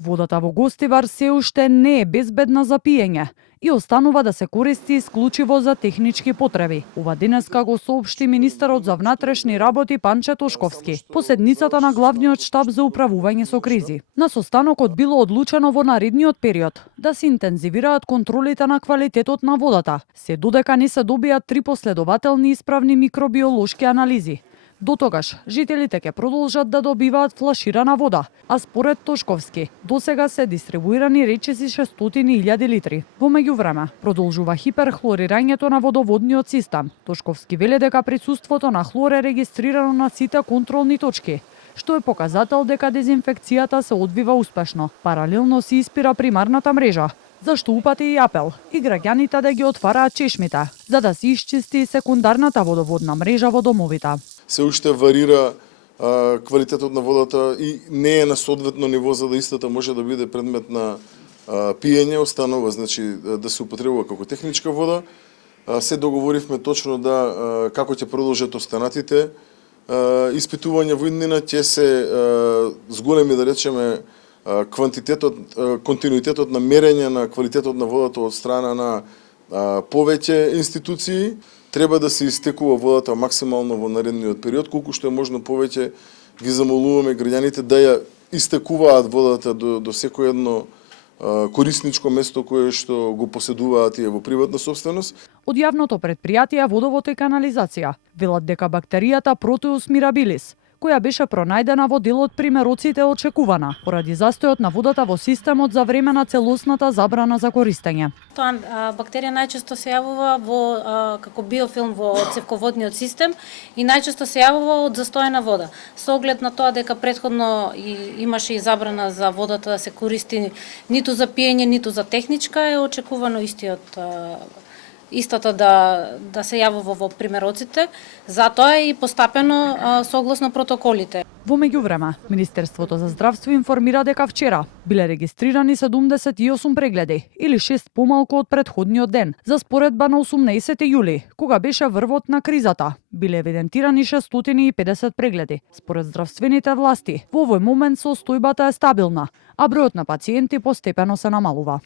Водата во Гостивар се уште не е безбедна за пиење и останува да се користи исклучиво за технички потреби. Ова денеска го соопшти министерот за внатрешни работи Панче Тошковски по седницата на главниот штаб за управување со кризи. На состанокот било одлучено во наредниот период да се интензивираат контролите на квалитетот на водата, се додека не се добијат 3 последователни исправни микробиолошки анализи. До тогаш, жителите ќе продолжат да добиваат флаширана вода, а според Тошковски, досега се дистрибуирани речиси 600.000 литри. Во меѓувреме, продолжува хиперхлорирањето на водоводниот систем. Тошковски вели дека присуството на хлор е регистрирано на сите контролни точки, што е показател дека дезинфекцијата се одвива успешно. Паралелно се испира примарната мрежа, зашто упати и апел и граѓаните да ги отвараат чешмите, за да се исчисти секундарната водоводна мрежа во домовите. Се уште варира квалитетот на водата и не е на соодветно ниво за да истата може да биде предмет на пиење, останува значи да се употребува како техничка вода. Се договоривме точно да како ќе продолжат останатите испитувања во иднина, ќе се зголеми да речеме квантитетот, континуитетот на мерење на квалитетот на водата од страна на повеќе институции. Треба да се истекува водата максимално во наредниот период, колку што е можно повеќе ги замолуваме граѓаните да ја истекуваат водата до секој едно корисничко место кое што го поседуваат и во приватна собственост. Од јавното претпријатие Водовод и канализација велат дека бактеријата Proteus mirabilis, која беше пронајдена во дел од примероците е очекувана поради застојот на водата во системот за време на целосната забрана за користење. Таа бактерија најчесто се јавува како биофилм во цевководниот систем и најчесто се јавува од застоена вода. Со оглед на тоа дека претходно имаше и забрана за водата да се користи ниту за пиење, ниту за техничка, е очекувано истата да се јавува во примероците, затоа е и постапено согласно протоколите. Во меѓувреме, Министерството за здравство информира дека вчера биле регистрирани 78 прегледи, или 6 помалку од претходниот ден. За споредба на 18 јули, кога беше врвот на кризата, биле евидентирани 650 прегледи. Според здравствените власти, во овој момент состојбата е стабилна, а бројот на пациенти постепено се намалува.